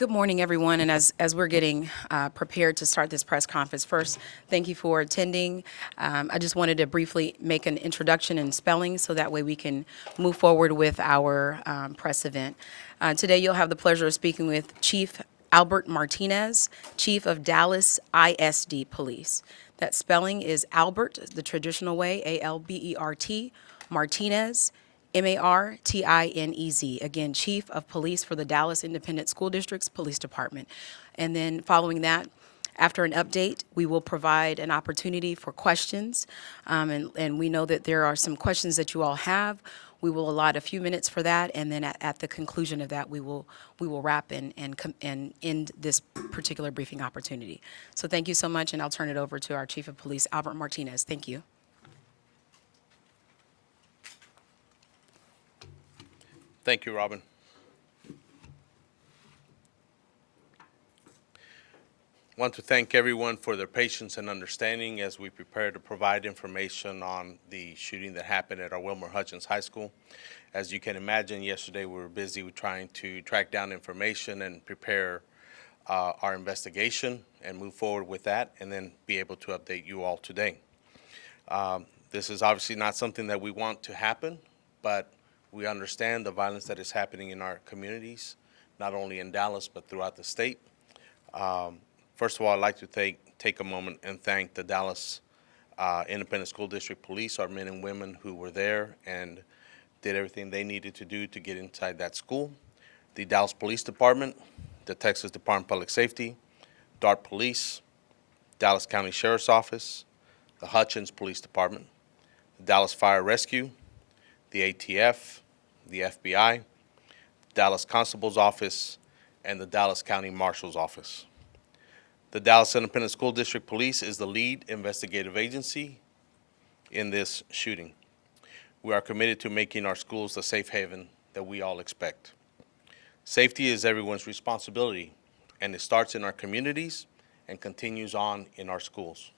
Good morning, everyone. And as we're getting prepared to start this press conference, first, thank you for attending. I just wanted to briefly make an introduction in spelling so that way we can move forward with our press event. Today, you'll have the pleasure of speaking with Chief Albert Martinez, Chief of Dallas ISD Police. That spelling is Albert, the traditional way, A-L-B-E-R-T, Martinez, Martinez. Again, Chief of Police for the Dallas Independent School District's Police Department. And then following that, after an update, we will provide an opportunity for questions. And we know that there are some questions that you all have. We will allot a few minutes for that, and then at the conclusion of that, we will wrap and end this particular briefing opportunity. So thank you so much, and I'll turn it over to our Chief of Police, Albert Martinez. Thank you. Thank you, Robin. I want to thank everyone for their patience and understanding as we prepare to provide information on the shooting that happened at our Wilmer-Hutchins High School. As you can imagine, yesterday we were busy with trying to track down information and prepare our investigation and move forward with that, and then be able to update you all today. This is obviously not something that we want to happen, but we understand the violence that is happening in our communities, not only in Dallas, but throughout the state. First of all, I'd like to take a moment and thank the Dallas Independent School District Police, our men and women who were there and did everything they needed to do to get inside that school. The Dallas Police Department, the Texas Department of Public Safety, DART Police, Dallas County Sheriff's Office, the Hutchins Police Department, the Dallas Fire Rescue, the ATF, the FBI, Dallas Constable's Office, and the Dallas County Marshal's Office. The Dallas Independent School District Police is the lead investigative agency in this shooting. We are committed to making our schools the safe haven that we all expect. Safety is everyone's responsibility, and it starts in our communities and continues on in our schools.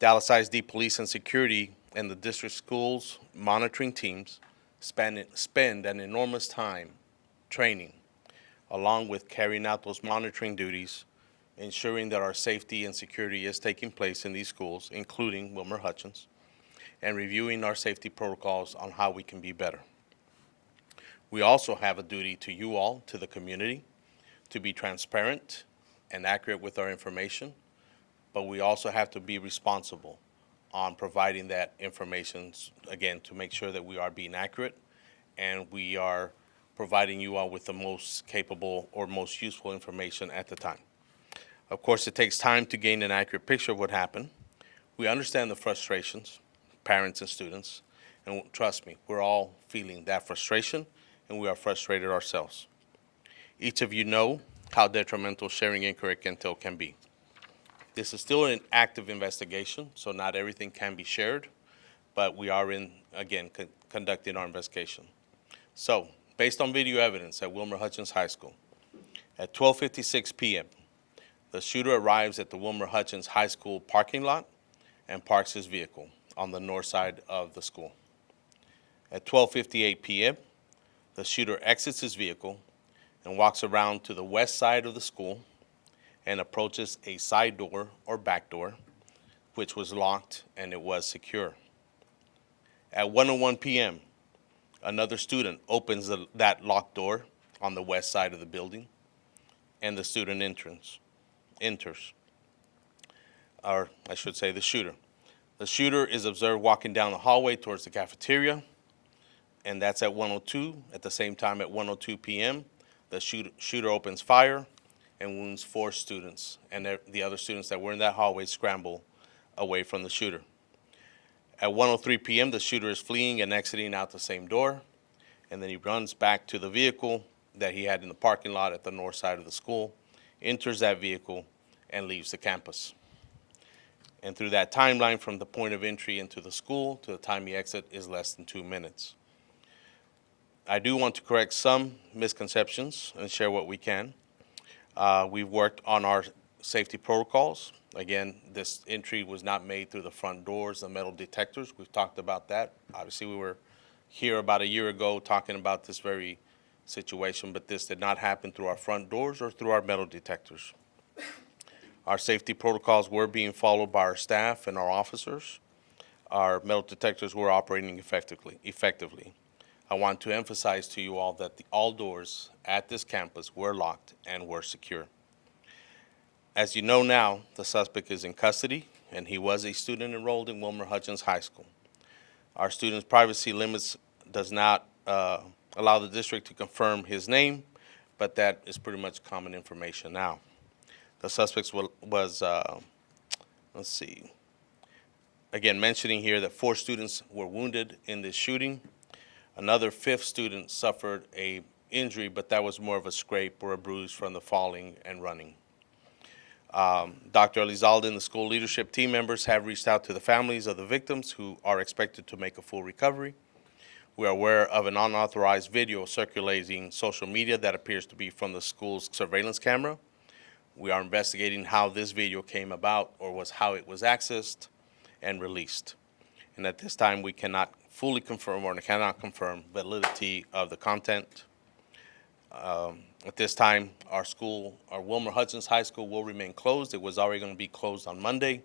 Dallas ISD Police and Security and the district schools monitoring teams spend an enormous time training, along with carrying out those monitoring duties, ensuring that our safety and security is taking place in these schools, including Wilmer-Hutchins, and reviewing our safety protocols on how we can be better. We also have a duty to you all, to the community, to be transparent and accurate with our information, but we also have to be responsible on providing that information, again, to make sure that we are being accurate and we are providing you all with the most capable or most useful information at the time. Of course, it takes time to gain an accurate picture of what happened. We understand the frustrations, parents and students, and trust me, we're all feeling that frustration, and we are frustrated ourselves. Each of you know how detrimental sharing incorrect intel can be. This is still an active investigation, so not everything can be shared, but we are conducting our investigation. So, based on video evidence at Wilmer-Hutchins High School, at 12:56 p.m., the shooter arrives at the Wilmer-Hutchins High School parking lot and parks his vehicle on the north side of the school. At 12:58 p.m., the shooter exits his vehicle and walks around to the west side of the school and approaches a side door or back door, which was locked and it was secure. At 1:01 p.m., another student opens that locked door on the west side of the building, and the student enters, or I should say the shooter. The shooter is observed walking down the hallway towards the cafeteria, and that's at 1:02. At the same time, at 1:02 p.m., the shooter opens fire and wounds 4 students, and the other students that were in that hallway scramble away from the shooter. At 1:03 p.m., the shooter is fleeing and exiting out the same door, and then he runs back to the vehicle that he had in the parking lot at the north side of the school, enters that vehicle, and leaves the campus. And through that timeline from the point of entry into the school to the time he exits is less than 2 minutes. I do want to correct some misconceptions and share what we can. We've worked on our safety protocols. Again, this entry was not made through the front doors, the metal detectors. We've talked about that. Obviously, we were here about a year ago talking about this very situation, but this did not happen through our front doors or through our metal detectors. Our safety protocols were being followed by our staff and our officers. Our metal detectors were operating effectively. I want to emphasize to you all that all doors at this campus were locked and were secure. As you know now, the suspect is in custody, and he was a student enrolled in Wilmer-Hutchins High School. Our students' privacy limits does not allow the district to confirm his name, but that is pretty much common information now. The suspect was let's see, again, mentioning here that 4 students were wounded in this shooting. Another 5th student suffered a injury, but that was more of a scrape or a bruise from the falling and running. Dr. Elizalde and the school leadership team members have reached out to the families of the victims who are expected to make a full recovery. We are aware of an unauthorized video circulating social media that appears to be from the school's surveillance camera. We are investigating how this video came about or how it was accessed and released. And at this time, we cannot fully confirm or cannot confirm validity of the content. At this time, our Wilmer-Hutchins High School will remain closed. It was already going to be closed on Monday.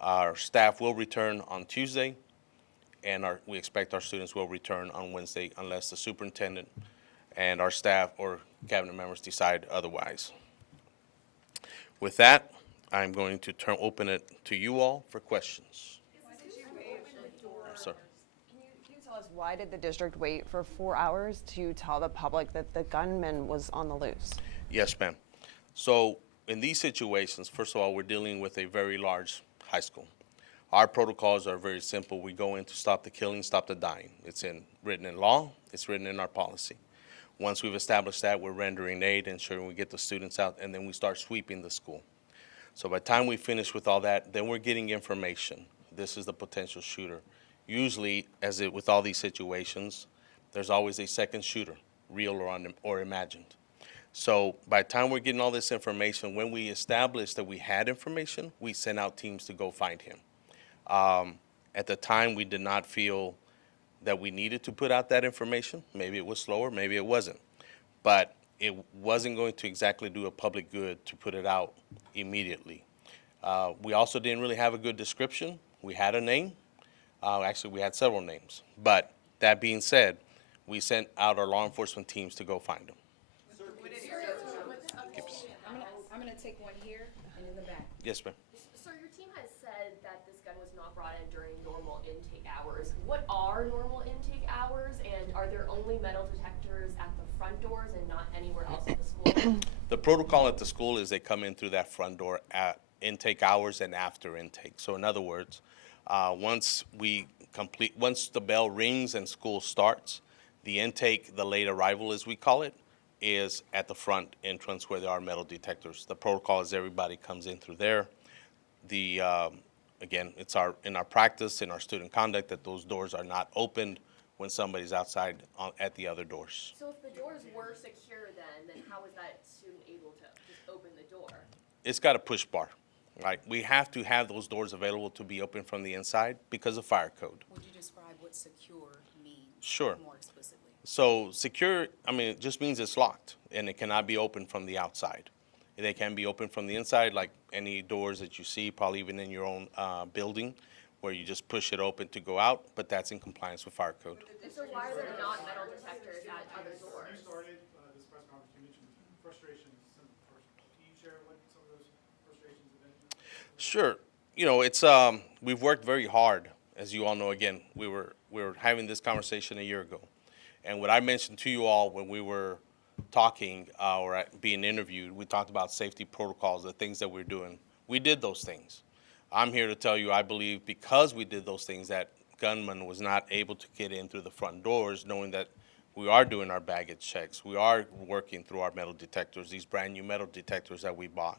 Our staff will return on Tuesday, and we expect our students will return on Wednesday unless the superintendent and our staff or cabinet members decide otherwise. With that, I'm going to open it to you all for questions. Sir. Can you tell us why did the district wait for 4 hours to tell the public that the gunman was on the loose? Yes, ma'am. So in these situations, first of all, we're dealing with a very large high school. Our protocols are very simple. We go in to stop the killing, stop the dying. It's written in law. It's written in our policy. Once we've established that, we're rendering aid, ensuring we get the students out, and then we start sweeping the school. So by the time we finish with all that, then we're getting information. This is the potential shooter. Usually, with all these situations, there's always a second shooter, real or imagined. So by the time we're getting all this information, when we established that we had information, we sent out teams to go find him. At the time, we did not feel that we needed to put out that information. Maybe it was slower, maybe it wasn't. But it wasn't going to exactly do a public good to put it out immediately. We also didn't really have a good description. We had a name. Actually, we had several names. But that being said, we sent out our law enforcement teams to go find them. I'm going to take one here and in the back. Yes, ma'am. Sir, your team has said that this gun was not brought in during normal intake hours. What are normal intake hours, and are there only metal detectors at the front doors and not anywhere else at the school? The protocol at the school is they come in through that front door at intake hours and after intake. So in other words, once the bell rings and school starts, the intake, the late arrival as we call it, is at the front entrance where there are metal detectors. The protocol is everybody comes in through there. Again, it's in our practice, in our student conduct, that those doors are not opened when somebody's outside at the other doors. So if the doors were secure then how was that student able to just open the door? It's got a push bar, right? We have to have those doors available to be open from the inside because of fire code. Would you describe what secure means Sure. more explicitly? So secure, it just means it's locked and it cannot be opened from the outside. They can be opened from the inside, like any doors that you see, probably even in your own building, where you just push it open to go out, but that's in compliance with fire code. And so why are there not metal detectors at other doors? You started this press conference, you mentioned frustrations. Can you share what some of those frustrations have been? Sure. We've worked very hard. As you all know, again, we were having this conversation a year ago. And what I mentioned to you all when we were talking or being interviewed, we talked about safety protocols, the things that we're doing. We did those things. I'm here to tell you, I believe because we did those things, that gunman was not able to get in through the front doors, knowing that we are doing our baggage checks. We are working through our metal detectors, these brand new metal detectors that we bought.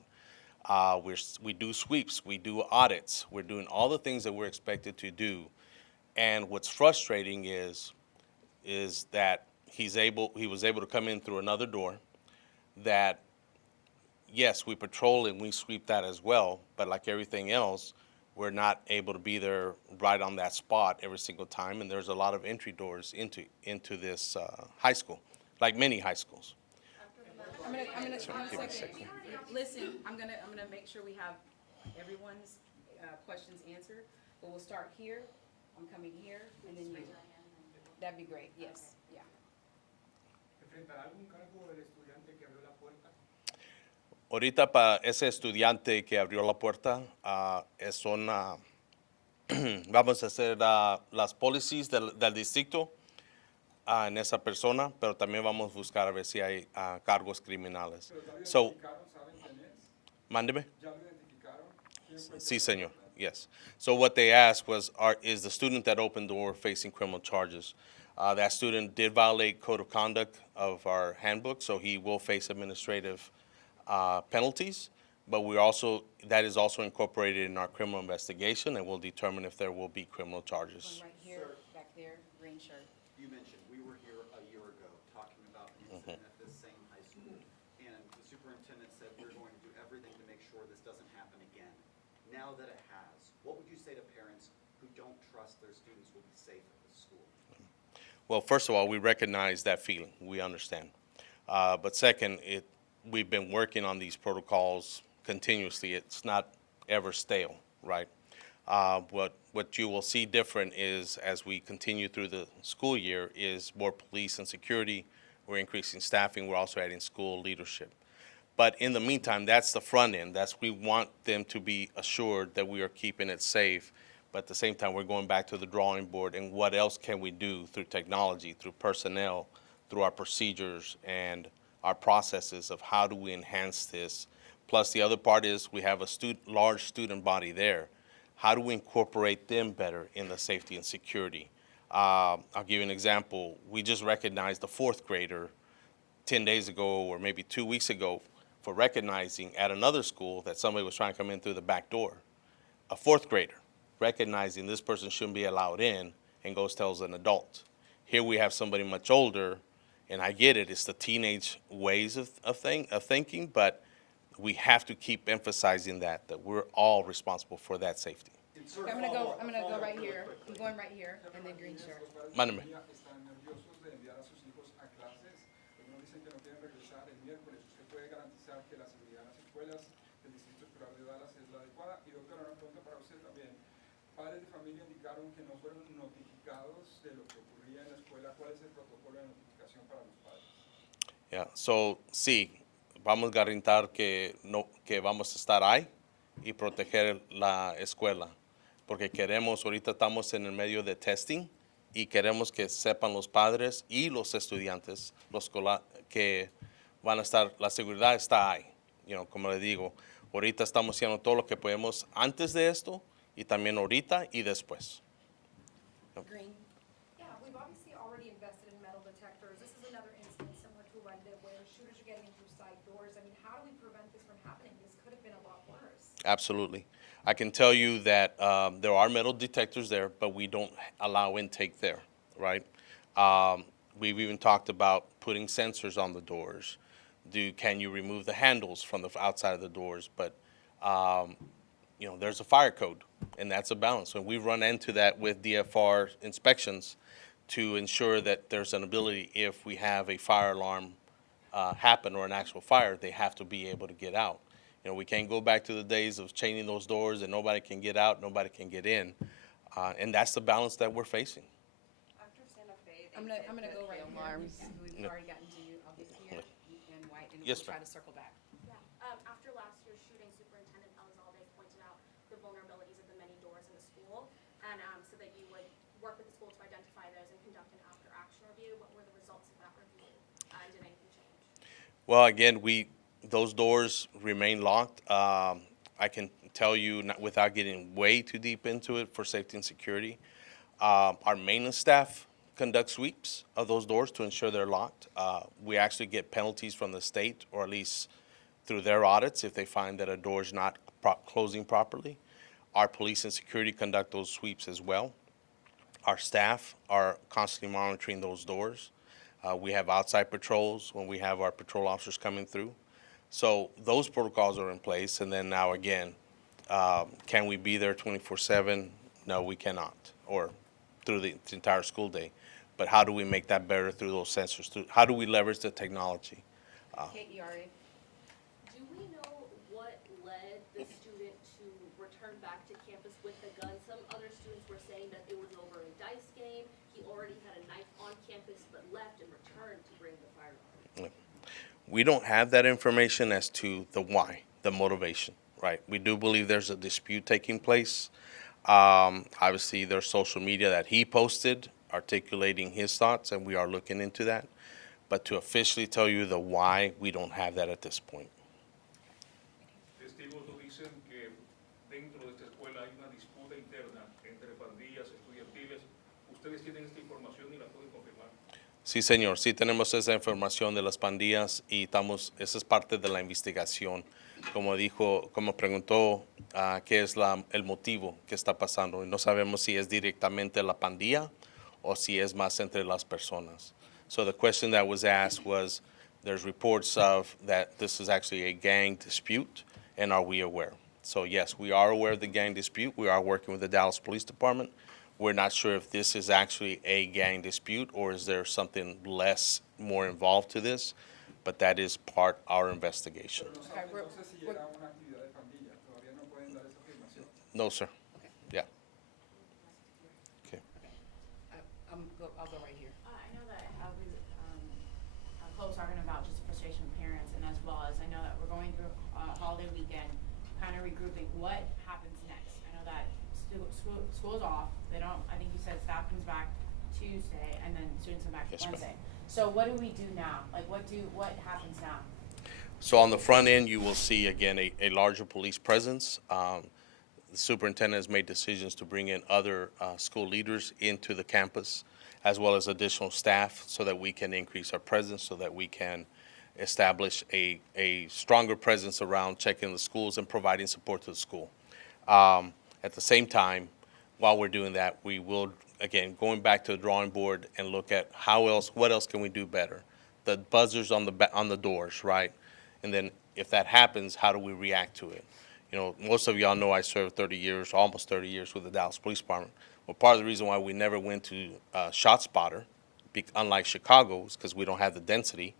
We do sweeps, we do audits. We're doing all the things that we're expected to do. And what's frustrating is that he was able to come in through another door that, yes, we patrol and we sweep that as well, but like everything else, we're not able to be there right on that spot every single time, and there's a lot of entry doors into this high school. like many high schools. I'm gonna, one Give me a second. second. Listen, I'm gonna make sure we have everyone's questions answered, but we'll start here. I'm coming here, and then you. That'd be great, yes, yeah. ¿Enfrentará algún cargo el estudiante que abrió la puerta? Ahorita para ese estudiante que abrió la puerta, vamos a hacer las policies del distrito en esa persona, pero también vamos a buscar a ver si hay cargos criminales. So, ¿Saben quién es? mándeme. ¿Ya lo identificaron? ¿Quién fue? Sí, señor. Yes. So what they asked was, is the student that opened the door facing criminal charges? That student did violate code of conduct of our handbook, so he will face administrative penalties. But that is also incorporated in our criminal investigation, and we'll determine if there will be criminal charges. One right here, back there, green shirt. You mentioned we were here a year ago talking about an incident at this same high school, and the superintendent said we're going to do everything to make sure this doesn't happen again. Now that it has, what would you say to parents who don't trust their students will be safe at this school? Well, first of all, we recognize that feeling. We understand. But second, we've been working on these protocols continuously. It's not ever stale, right? What you will see different is as we continue through the school year is more police and security. We're increasing staffing. We're also adding school leadership. But in the meantime, that's the front end. We want them to be assured that we are keeping it safe. But at the same time, we're going back to the drawing board and what else can we do through technology, through personnel, through our procedures and our processes of how do we enhance this. Plus, the other part is we have a large student body there. How do we incorporate them better in the safety and security? I'll give you an example. We just recognized the fourth grader 10 days ago or maybe 2 weeks ago for recognizing at another school that somebody was trying to come in through the back door. A fourth grader recognizing this person shouldn't be allowed in and goes tells an adult. Here we have somebody much older, and I get it, it's the teenage ways of thinking, but we have to keep emphasizing that we're all responsible for that safety. Okay, I'm gonna go right here. I'm going right here, and then green shirt. Mándeme. Están nerviosos de enviar a sus hijos a clases. Algunos dicen que no quieren regresar el miércoles. ¿Usted puede garantizar que la seguridad en las escuelas del Distrito Escolar de Dallas es la adecuada? Y doctora, una pregunta para usted también. Padres de familia indicaron que no fueron notificados de lo que ocurría en la escuela. ¿Cuál es el protocolo de notificación para los padres? Yeah, so sí, vamos a garantir que vamos a estar ahí y proteger la escuela. Porque ahorita estamos en el medio de testing y queremos que sepan los padres y los estudiantes que van a estar, la seguridad está ahí. Como le digo, ahorita estamos haciendo todo lo que podemos antes de esto y también ahorita y después. Green. Yeah, we've obviously already invested in metal detectors. This is another incident similar to London where shooters are getting in through side doors. I mean, how do we prevent this from happening? This could have been a lot worse. Absolutely. I can tell you that there are metal detectors there, but we don't allow intake there, right? We've even talked about putting sensors on the doors. Can you remove the handles from the outside of the doors? But, there's a fire code, and that's a balance. And we run into that with DFR inspections to ensure that there's an ability if we have a fire alarm happen or an actual fire, they have to be able to get out. We can't go back to the days of chaining those doors and nobody can get out, nobody can get in. And that's the balance that we're facing. After Santa Fe, I'm gonna go right alarms. here. We've already gotten to you. I'll get here and white, and Yes, we'll try ma'am. to circle back. Yeah, after last year's shooting, Superintendent Elizalde pointed out the vulnerabilities of the many doors in the school, and so that you would work with the school to identify those and conduct an after-action review. What were the results of that review, and did anything change? Well, again, those doors remain locked. I can tell you, without getting way too deep into it for safety and security, our maintenance staff conduct sweeps of those doors to ensure they're locked. We actually get penalties from the state, or at least through their audits, if they find that a door is not closing properly. Our police and security conduct those sweeps as well. Our staff are constantly monitoring those doors. We have outside patrols when we have our patrol officers coming through. So those protocols are in place. And then now again, can we be there 24/7? No, we cannot, or through the entire school day. But how do we make that better through those sensors? How do we leverage the technology? KERA. Do we know what led the student to return back to campus with the gun? Some other students were saying that it was over a dice game. He already had a knife on campus but left and returned to bring the firearm. We don't have that information as to the why, the motivation, right? We do believe there's a dispute taking place. Obviously, there's social media that he posted articulating his thoughts, and we are looking into that. But to officially tell you the why, we don't have that at this point. Testigos nos dicen que dentro de esta escuela hay una disputa interna entre pandillas estudiantiles. ¿Ustedes tienen esta información y la pueden confirmar? Sí, señor, sí tenemos esa información de las pandillas y esa es parte de la investigación. Como preguntó, qué es el motivo que está pasando. Y no sabemos si es directamente la pandilla o si es más entre las personas. So the question that was asked was, there's reports of that this is actually a gang dispute, and are we aware? So yes, we are aware of the gang dispute. We are working with the Dallas Police Department. We're not sure if this is actually a gang dispute or is there something more involved to this, but that is part of our investigation. Pero no saben entonces si era una actividad de pandilla. Todavía no pueden dar esa afirmación. No, sir. Yeah. Okay. I'll go right here. I know that Chloe's talking about just frustration with parents, and as well as I know that we're going through a holiday weekend, kind of regrouping. What happens next? I know that school's off. They don't. I think you said staff comes back Tuesday, and then students come back Yes, ma'am. Wednesday. So what do we do now? Like what happens now? So on the front end, you will see, again, a larger police presence. The superintendent has made decisions to bring in other school leaders into the campus, as well as additional staff, so that we can increase our presence, so that we can establish a stronger presence around checking the schools and providing support to the school. At the same time, while we're doing that, we will, again, going back to the drawing board and look at what else can we do better? The buzzers on the doors, right? And then if that happens, how do we react to it? You know, most of y'all know I served 30 years, almost 30 years with the Dallas Police Department. Well, part of the reason why we never went to ShotSpotter, unlike Chicago, is because we don't have the density,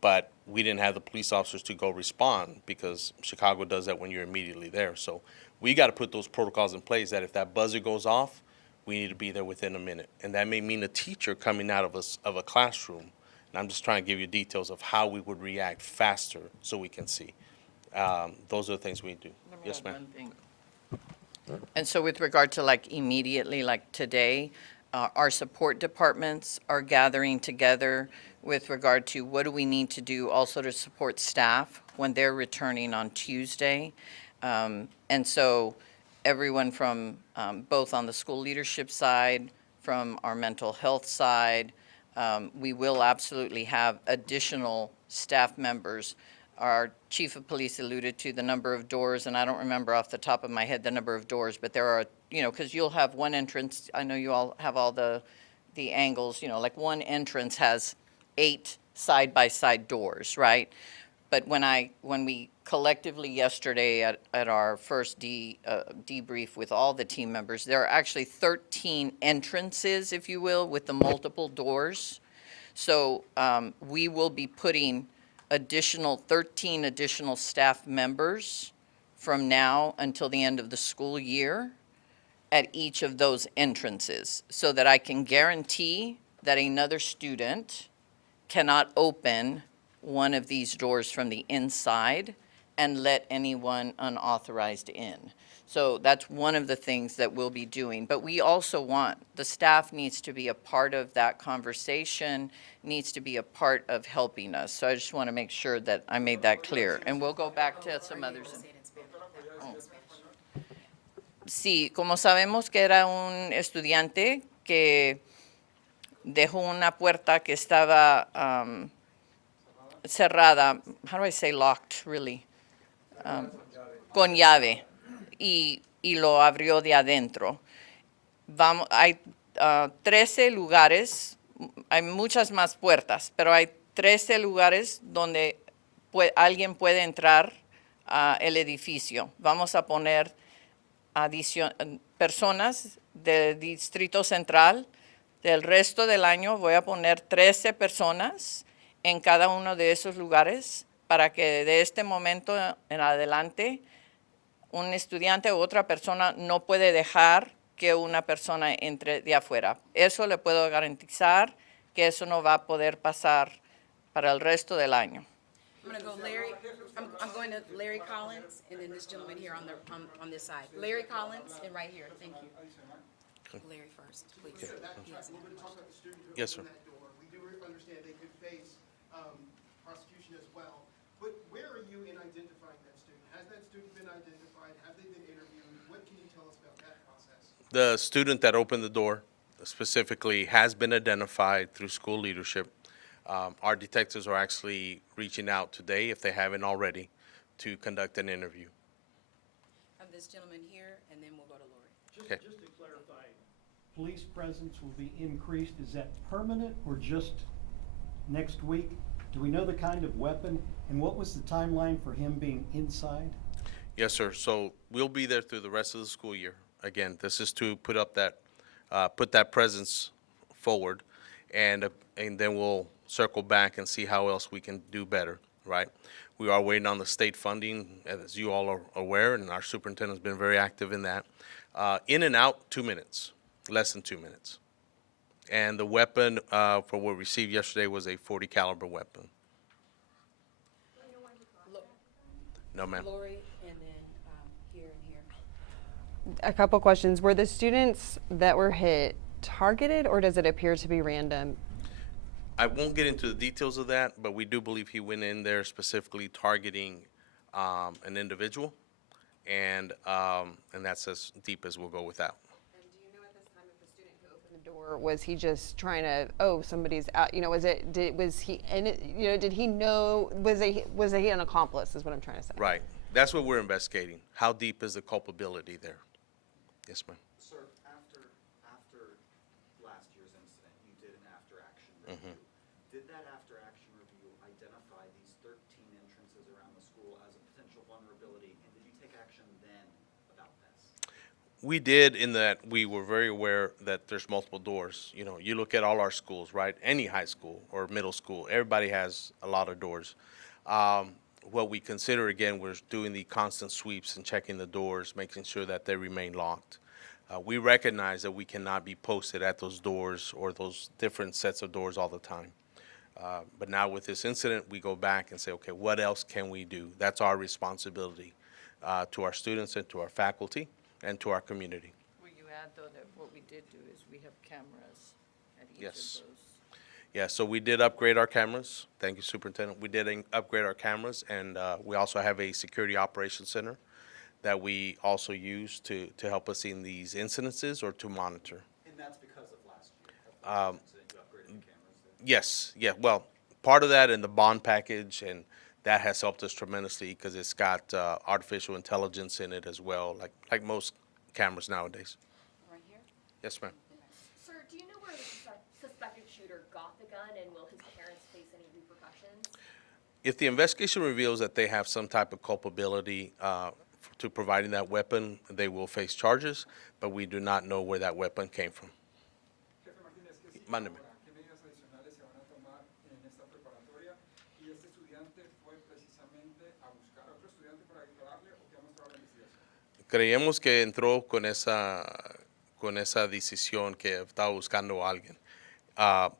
but we didn't have the police officers to go respond because Chicago does that when you're immediately there. So we got to put those protocols in place that if that buzzer goes off, we need to be there within a minute. And that may mean a teacher coming out of a classroom. And I'm just trying to give you details of how we would react faster so we can see. Those are the things we do. Yes, ma'am. One thing. And so with regard to like immediately, like today, our support departments are gathering together with regard to what do we need to do also to support staff when they're returning on Tuesday. And so everyone from both on the school leadership side, from our mental health side, we will absolutely have additional staff members. Our chief of police alluded to the number of doors, and I don't remember off the top of my head the number of doors, but there are, you know, because you'll have one entrance. I know you all have all the angles, you know, like one entrance has 8 side-by-side doors, right? But when we collectively yesterday at our first debrief with all the team members, there are actually 13 entrances, if you will, with the multiple doors. So we will be putting 13 additional staff members from now until the end of the school year at each of those entrances, so that I can guarantee that another student cannot open one of these doors from the inside and let anyone unauthorized in. So that's one of the things that we'll be doing. But we also want, the staff needs to be a part of that conversation, needs to be a part of helping us. So I just want to make sure that I made that clear. And we'll go back to some others. Sí, como sabemos que era un estudiante que dejó una puerta que estaba cerrada, how do I say locked, really? Con llave, y lo abrió de adentro. Hay 13 lugares, hay muchas más puertas, pero hay 13 lugares donde alguien puede entrar al edificio. Vamos a poner personas del Distrito Central Del resto del año voy a poner 13 personas en cada uno de esos lugares para que de este momento en adelante un estudiante u otra persona no puede dejar que una persona entre de afuera. Eso le puedo garantizar que eso no va a poder pasar para el resto del año. I'm going to go Larry, I'm going to Larry Collins, and then this gentleman here on this side. Larry Collins, and right here, thank you. Larry first, please. He has a question. Yes, sir. We do understand they could face prosecution as well, but where are you in identifying that student? Has that student been identified? Have they been interviewed? What can you tell us about that process? The student that opened the door specifically has been identified through school leadership. Our detectives are actually reaching out today, if they haven't already, to conduct an interview. Have this gentleman here, and then we'll go to Lori. Okay. Just to clarify, police presence will be increased. Is that permanent or just next week? Do we know the kind of weapon? And what was the timeline for him being inside? Yes, sir. So we'll be there through the rest of the school year. Again, this is to put that presence forward, and then we'll circle back and see how else we can do better, right? We are waiting on the state funding, as you all are aware, and our superintendent's been very active in that. In and out, 2 minutes, less than 2 minutes. And the weapon for what we received yesterday was a .40 caliber weapon. No, ma'am. Lori, and then here and here. A couple questions. Were the students that were hit targeted, or does it appear to be random? I won't get into the details of that, but we do believe he went in there specifically targeting an individual, and that's as deep as we'll go with that. And do you know at this time if the student who opened the door, was he just trying to, oh, somebody's out, was he, and did he know, was he an accomplice is what I'm trying to say. Right. That's what we're investigating. How deep is the culpability there? Yes, ma'am. Sir, after last year's incident, you did an after-action review. Did that after-action review identify these 13 entrances around the school as a potential vulnerability, and did you take action then about this? We did, in that we were very aware that there's multiple doors. You know, you look at all our schools, right? Any high school or middle school, everybody has a lot of doors. What we consider, again, was doing the constant sweeps and checking the doors, making sure that they remain locked. We recognize that we cannot be posted at those doors or those different sets of doors all the time. But now with this incident, we go back and say, okay, what else can we do? That's our responsibility to our students and to our faculty and to our community. Will you add, though, that what we did do is we have cameras at each Yes. of those? Yeah, so we did upgrade our cameras. Thank you, Superintendent. We did upgrade our cameras, and we also have a security operations center that we also use to help us in these incidences or to monitor. And that's because of last year, incident, you upgraded the cameras there? Yes, yeah, well, part of that in the bond package, and that has helped us tremendously because it's got artificial intelligence in it as well, like most cameras nowadays. Right here? Yes, ma'am. Sir, do you know where the suspected shooter got the gun, and will his parents face any repercussions? If the investigation reveals that they have some type of culpability to providing that weapon, they will face charges, but we do not know where that weapon came from. Jefe Martínez, ¿qué sigue Mándeme. ahora? ¿Qué medidas adicionales se van a tomar en esta preparatoria? ¿Y este estudiante fue precisamente a buscar a otro estudiante para dispararle o qué ha mostrado la investigación? Creíamos que entró con esa decisión que estaba buscando a alguien.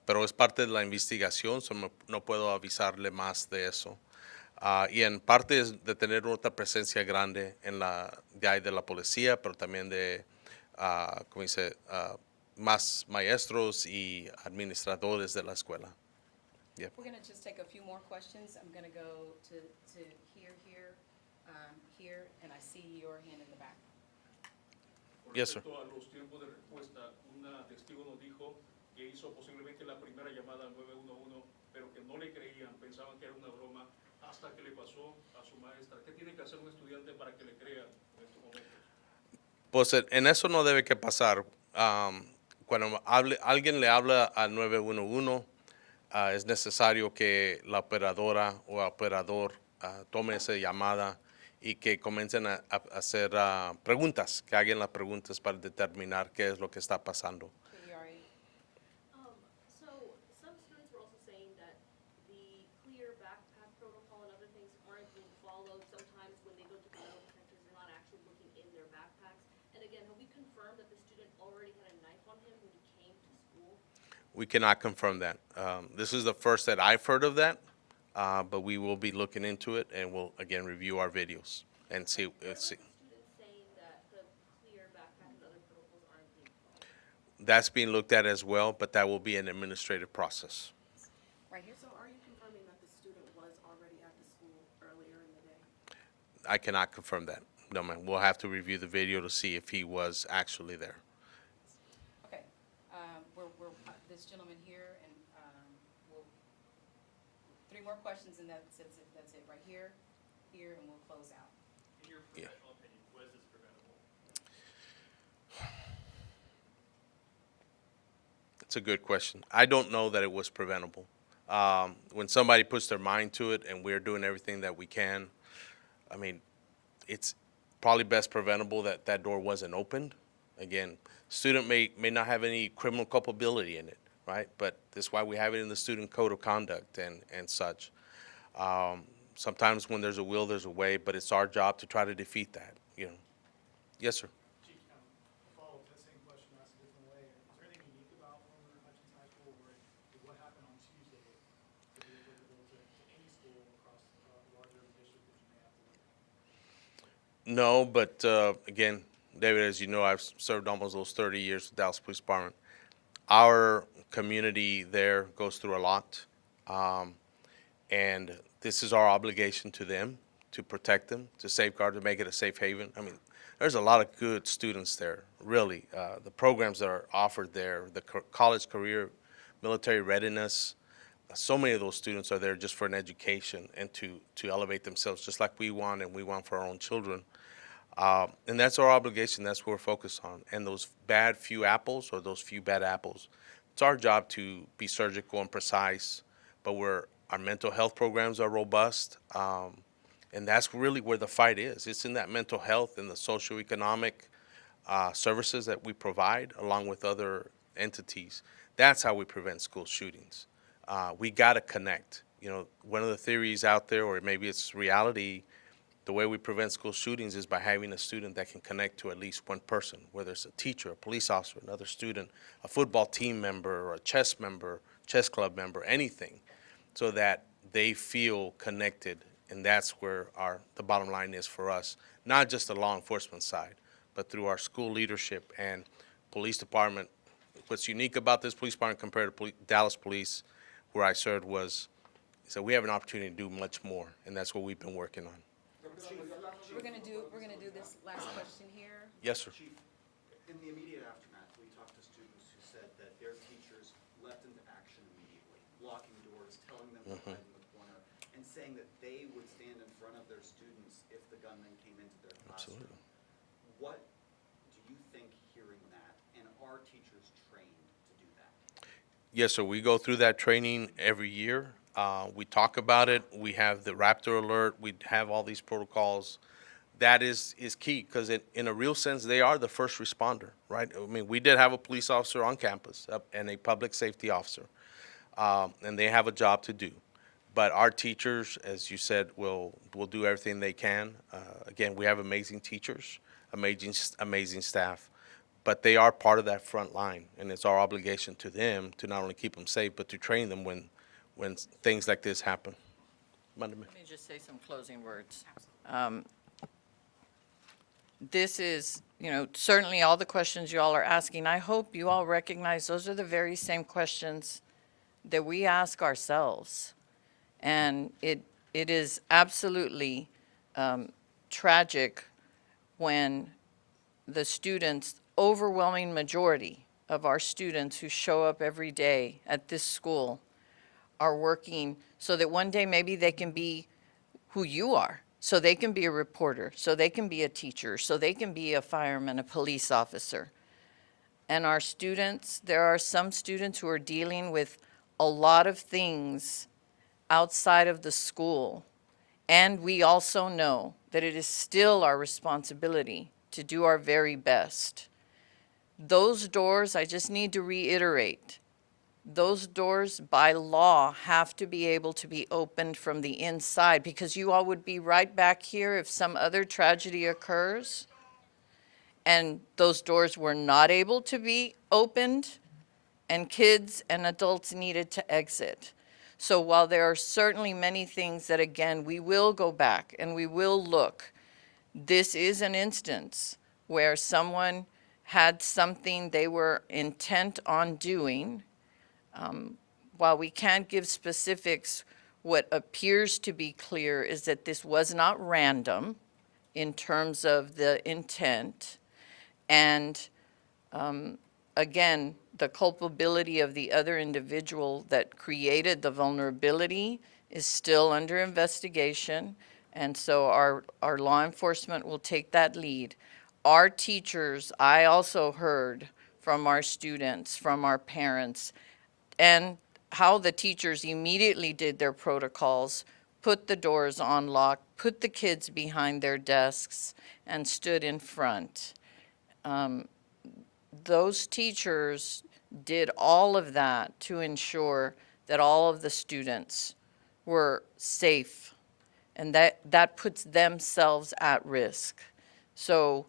Pero es parte de la investigación, so no puedo avisarle más de eso. Y en parte es de tener otra presencia grande de la policía, pero también de, ¿cómo dice? Más maestros y administradores de la escuela. Yep. We're going to just take a few more questions. I'm going to go to here, and I see your hand in the back. Yes, sir. Respecto a los tiempos de respuesta, una testigo nos dijo que hizo posiblemente la primera llamada al 911, pero que no le creían, pensaban que era una broma, hasta que le pasó a su maestra. ¿Qué tiene que hacer un estudiante para que le crean en estos momentos? Pues en eso no debe que pasar. Cuando alguien le habla al 911, es necesario que la operadora o operador tome esa llamada y que comiencen a hacer preguntas, que hagan las preguntas para determinar qué es lo que está pasando. Okay, you already again, have we confirmed that the student already had a knife on him when he came to school? We cannot confirm that. This is the first that I've heard of that, but we will be looking into it, and we'll, again, review our videos and see. What about the student saying that the clear backpack and other protocols aren't being followed? That's being looked at as well, but that will be an administrative process. Right here. So are you confirming that the student was already at the school earlier in the day? I cannot confirm that. No, ma'am. We'll have to review the video to see if he was actually there. Okay, this gentleman here, and, we'll, 3 more questions, and that's it, right here, and we'll close out. In your Yeah. professional opinion, was this preventable? It's a good question. I don't know that it was preventable. When somebody puts their mind to it and we're doing everything that we can, I mean, it's probably best preventable that that door wasn't opened. Again, student may not have any criminal culpability in it, right? But that's why we have it in the student code of conduct and such. Sometimes when there's a will, there's a way, but it's our job to try to defeat that, you know. Yes, sir. Chief, a follow-up to that same question asked a different way. Is there anything unique about Wilmer-Hutchins High School or what happened on Tuesday to be applicable to any school across the larger district that you may have to look at? No, but again, David, as you know, I've served almost those 30 years with Dallas Police Department. Our community there goes through a lot, and this is our obligation to them, to protect them, to safeguard, to make it a safe haven. I mean, there's a lot of good students there, really. The programs that are offered there, the college career, military readiness, so many of those students are there just for an education and to elevate themselves, just like we want, and we want for our own children. And that's our obligation. That's what we're focused on. And those bad few apples, or those few bad apples, it's our job to be surgical and precise, but our mental health programs are robust. And that's really where the fight is. It's in that mental health and the socioeconomic services that we provide, along with other entities. That's how we prevent school shootings. We got to connect. You know, one of the theories out there, or maybe it's reality, the way we prevent school shootings is by having a student that can connect to at least one person, whether it's a teacher, a police officer, another student, a football team member, or a chess club member, anything, so that they feel connected. And that's where the bottom line is for us, not just the law enforcement side, but through our school leadership and police department. What's unique about this police department compared to Dallas Police, where I served, was so we have an opportunity to do much more, and that's what we've been working on. We're gonna do this last question here. Yes, sir. Chief, in the immediate aftermath, we talked to students who said that their teachers leapt into action immediately, locking doors, telling them to hide in the corner, and saying that they would stand in front of their students if the gunman came into their classroom. Absolutely. What do you think hearing that, and are teachers trained to do that? Yes, sir. We go through that training every year. We talk about it. We have the Raptor alert. We have all these protocols. That is key, because in a real sense, they are the first responder, right? I mean, we did have a police officer on campus and a public safety officer, and they have a job to do. But our teachers, as you said, will do everything they can. Again, we have amazing teachers, amazing staff, but they are part of that front line, and it's our obligation to them to not only keep them safe, but to train them when things like this happen. Let me just say some closing words. This is, certainly all the questions you all are asking. I hope you all recognize those are the very same questions that we ask ourselves. And it is absolutely tragic when the students, overwhelming majority of our students who show up every day at this school, are working so that one day maybe they can be who you are. So they can be a reporter, so they can be a teacher, so they can be a fireman, a police officer. And our students, there are some students who are dealing with a lot of things outside of the school. And we also know that it is still our responsibility to do our very best. Those doors, I just need to reiterate, those doors by law have to be able to be opened from the inside, because you all would be right back here if some other tragedy occurs, and those doors were not able to be opened, and kids and adults needed to exit. So while there are certainly many things that, again, we will go back and we will look, this is an instance where someone had something they were intent on doing. While we can't give specifics, what appears to be clear is that this was not random in terms of the intent. And again, the culpability of the other individual that created the vulnerability is still under investigation. And so our law enforcement will take that lead. Our teachers, I also heard from our students, from our parents, and how the teachers immediately did their protocols, put the doors on lock, put the kids behind their desks, and stood in front. Those teachers did all of that to ensure that all of the students were safe, and that puts themselves at risk. So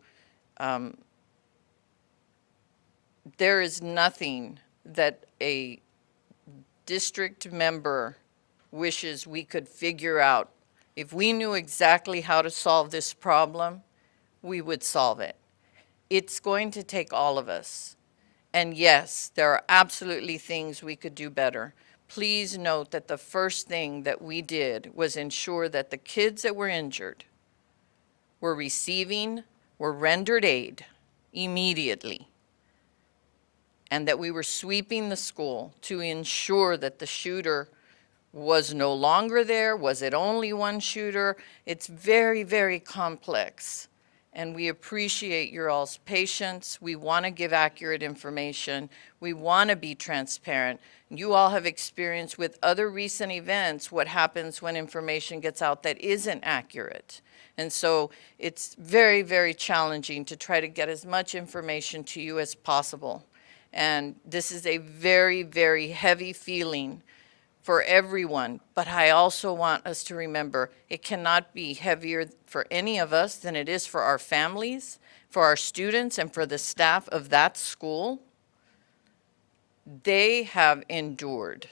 there is nothing that a district member wishes we could figure out. If we knew exactly how to solve this problem, we would solve it. It's going to take all of us. And yes, there are absolutely things we could do better. Please note that the first thing that we did was ensure that the kids that were injured were rendered aid immediately, and that we were sweeping the school to ensure that the shooter was no longer there. Was it only one shooter? It's very, very complex. And we appreciate your all's patience. We want to give accurate information. We want to be transparent. You all have experienced with other recent events what happens when information gets out that isn't accurate. And so it's very, very challenging to try to get as much information to you as possible. And this is a very, very heavy feeling for everyone, but I also want us to remember it cannot be heavier for any of us than it is for our families, for our students, and for the staff of that school. They have endured.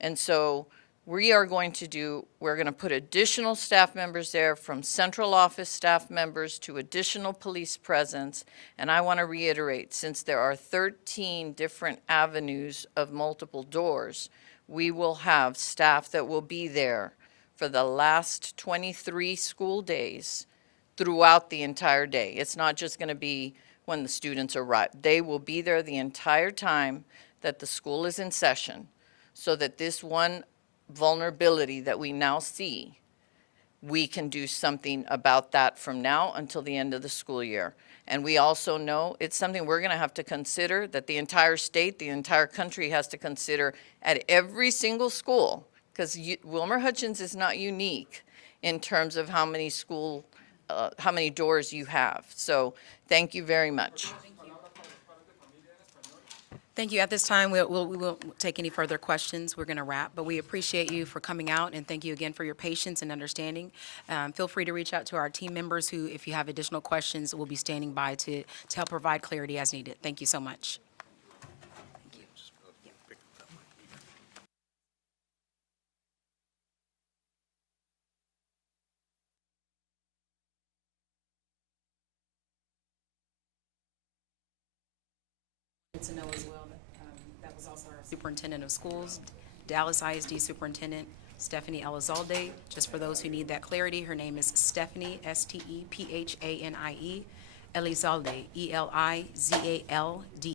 And so we're going to put additional staff members there, from central office staff members to additional police presence. And I want to reiterate, since there are 13 different avenues of multiple doors, we will have staff that will be there for the last 23 school days throughout the entire day. It's not just going to be when the students arrive. They will be there the entire time that the school is in session, so that this one vulnerability that we now see, we can do something about that from now until the end of the school year. And we also know it's something we're going to have to consider, that the entire state, the entire country has to consider at every single school, because Wilmer-Hutchins is not unique in terms of how many doors you have. So thank you very much. Thank you. At this time, we won't take any further questions. We're going to wrap, but we appreciate you for coming out, and thank you again for your patience and understanding. Feel free to reach out to our team members who, if you have additional questions, will be standing by to help provide clarity as needed. Thank you so much. To know as well that was also our superintendent of schools, Dallas ISD Superintendent Stephanie Elizalde. Just for those who need that clarity, her name is Stephanie, Stephanie, Elizalde, Elizalde.